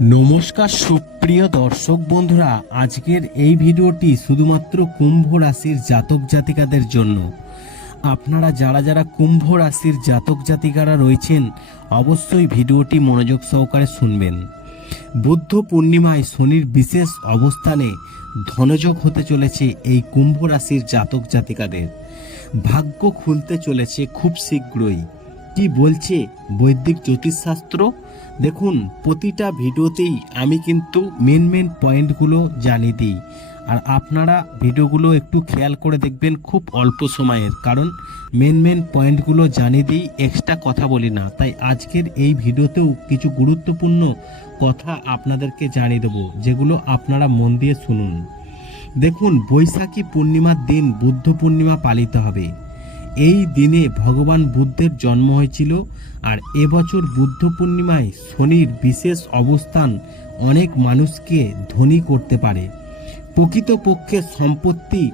নমস্কার সুপ্রিয় দর্শক বন্ধুরা, আজকের এই ভিডিওটি শুধুমাত্র কুম্ভ রাশির জাতক জাতিকাদের জন্য। আপনারা যারা যারা কুম্ভ রাশির জাতক জাতিকারা রয়েছেন, অবশ্যই ভিডিওটি মনোযোগ সহকারে শুনবেন। বুদ্ধ পূর্ণিমায় শনির বিশেষ অবস্থানে ধনযোগ হতে চলেছে এই কুম্ভ রাশির জাতক জাতিকাদের। ভাগ্য খুলতে চলেছে খুব শীঘ্রই। কি বলছে বৈদিক জ্যোতিষশাস্ত্র? দেখুন, প্রতিটা ভিডিওতেই আমি কিন্তু মেন মেন পয়েন্টগুলো জানিয়ে দিই। আর আপনারা ভিডিওগুলো একটু খেয়াল করে দেখবেন খুব অল্প সময়ের। কারণ মেন মেন পয়েন্টগুলো জানিয়ে দিই এক্সট্রা কথা বলি না। তাই আজকের এই ভিডিওতেও কিছু গুরুত্বপূর্ণ কথা আপনাদেরকে জানিয়ে দেবো, যেগুলো আপনারা মন দিয়ে শুনুন। দেখুন, বৈশাখী পূর্ণিমার দিন বুদ্ধ পূর্ণিমা পালিত হবে। এই দিনে ভগবান বুদ্ধের জন্ম হয়েছিল আর এবছর বুদ্ধ পূর্ণিমায় শনির বিশেষ অবস্থান অনেক মানুষকে ধনী করতে পারে। প্রকৃতপক্ষে সম্পত্তি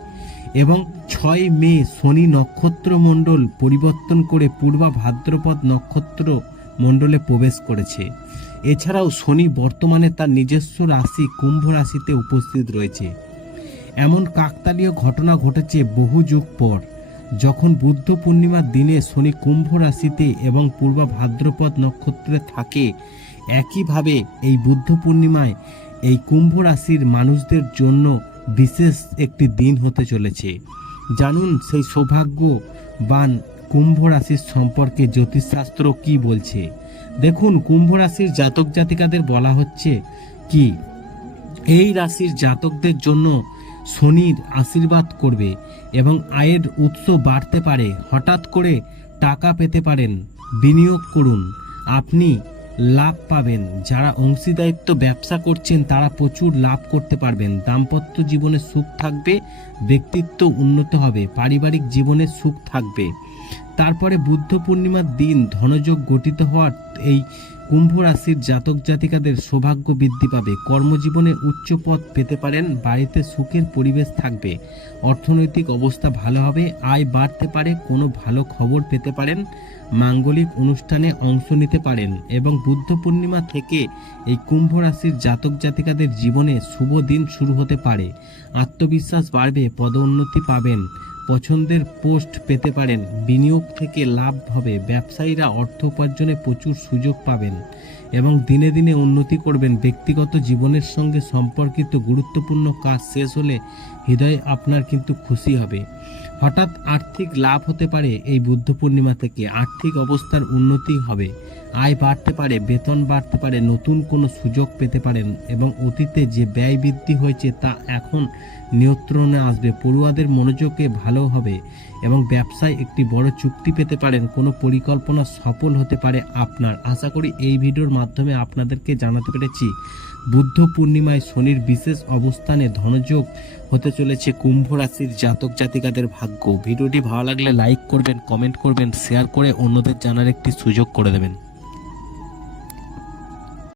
এবং ছয় মে শনি নক্ষত্র মণ্ডল পরিবর্তন করে পূর্বা ভাদ্রপদ নক্ষত্র মণ্ডলে প্রবেশ করেছে। এছাড়াও শনি বর্তমানে তার নিজস্ব রাশি কুম্ভ রাশিতে উপস্থিত রয়েছে। এমন কাকতালীয় ঘটনা ঘটেছে বহু যুগ পর। যখন বুদ্ধ পূর্ণিমার দিনে শনি কুম্ভ রাশিতে এবং পূর্ব ভাদ্রপদ নক্ষত্রে থাকে, একইভাবে এই বুদ্ধ পূর্ণিমায় এই কুম্ভ রাশির মানুষদের জন্য বিশেষ একটি দিন হতে চলেছে। জানুন সেই সৌভাগ্যবান কুম্ভ রাশির সম্পর্কে জ্যোতিষশাস্ত্র কি বলছে। দেখুন, কুম্ভ রাশির জাতক জাতিকাদের বলা হচ্ছে কি, এই রাশির জাতকদের জন্য শনির আশীর্বাদ করবে এবং আয়ের উৎস বাড়তে পারে, হঠাৎ করে টাকা পেতে পারেন। বিনিয়োগ করুন। আপনি লাভ পাবেন। যারা অংশীদারিত্ব ব্যবসা করছেন, তারা প্রচুর লাভ করতে পারবেন। দাম্পত্য জীবনে সুখ থাকবে, ব্যক্তিত্ব উন্নত হবে, পারিবারিক জীবনে সুখ থাকবে। তারপরে বুদ্ধ পূর্ণিমার দিন, ধনযোগ গঠিত হওয়ার এই কুম্ভ রাশির জাতক জাতিকাদের সৌভাগ্য বৃদ্ধি পাবে। কর্মজীবনে উচ্চ পদ পেতে পারেন, বাড়িতে সুখের পরিবেশ থাকবে। অর্থনৈতিক অবস্থা ভালো হবে, আয় বাড়তে পারে, কোনো ভালো খবর পেতে পারেন, মাঙ্গলিক অনুষ্ঠানে অংশ নিতে পারেন এবং বুদ্ধ পূর্ণিমা থেকে এই কুম্ভ রাশির জাতক জাতিকাদের জীবনে শুভ দিন শুরু হতে পারে। আত্মবিশ্বাস বাড়বে, পদোন্নতি পাবেন। পছন্দের পোস্ট পেতে পারেন। বিনিয়োগ থেকে লাভ হবে। ব্যবসায়ীরা অর্থ উপার্জনে প্রচুর সুযোগ পাবেন এবং দিনে দিনে উন্নতি করবেন। ব্যক্তিগত জীবনের সঙ্গে সম্পর্কিত গুরুত্বপূর্ণ কাজ শেষ হলে হৃদয় আপনার কিন্তু খুশি হবে। হঠাৎ আর্থিক লাভ হতে পারে এই বুদ্ধ পূর্ণিমা থেকে। আর্থিক অবস্থার উন্নতি হবে। আয় বাড়তে পারে, বেতন বাড়তে পারে, নতুন কোনো সুযোগ পেতে পারেন এবং অতীতে যে ব্যয় বৃদ্ধি হয়েছে তা এখন নিয়ন্ত্রণে আসবে। পড়ুয়াদের মনোযোগে ভালো হবে এবং ব্যবসায় একটি বড় চুক্তি পেতে পারেন। কোনো পরিকল্পনা সফল হতে পারে আপনার। আশা করি এই ভিডিওর মাধ্যমে আপনাদেরকে জানাতে পেরেছি। বুদ্ধ পূর্ণিমায় শনির বিশেষ অবস্থানে ধনযোগ হতে চলেছে কুম্ভ রাশির জাতক জাতিকাদের ভাগ্য। ভিডিওটি ভালো লাগলে লাইক করবেন কমেন্ট করবেন শেয়ার করে অন্যদের জানার একটি সুযোগ করে দেবেন।